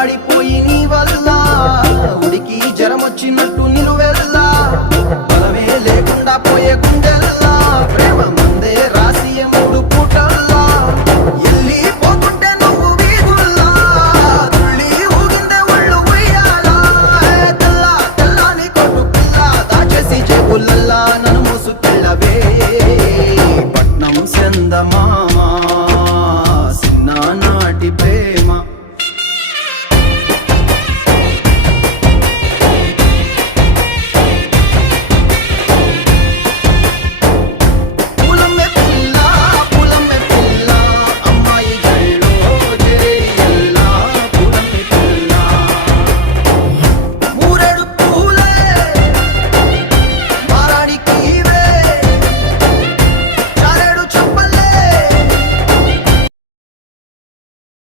అల్లాడిపోయి నీ వల్ల ఉడికి జరమొచ్చినట్టు నిలువెల్లా బలమే లేకుండా పోయే గుండెల్లా ప్రేమ మందే రాసియ మూడు పూటల్లా ఎల్లి పోతుంటే నువ్వు వీధుల్లా తుళ్ళి ఊగిందే ఒళ్ళు ఉయ్యాలా తెల్లా తెల్లాని కొట్టు పిల్ల దాచేసి జేబులల్లా నన్ను మోసుకెళ్ళవే పట్నం చందమామ చిన్ననాటి ప్రేమ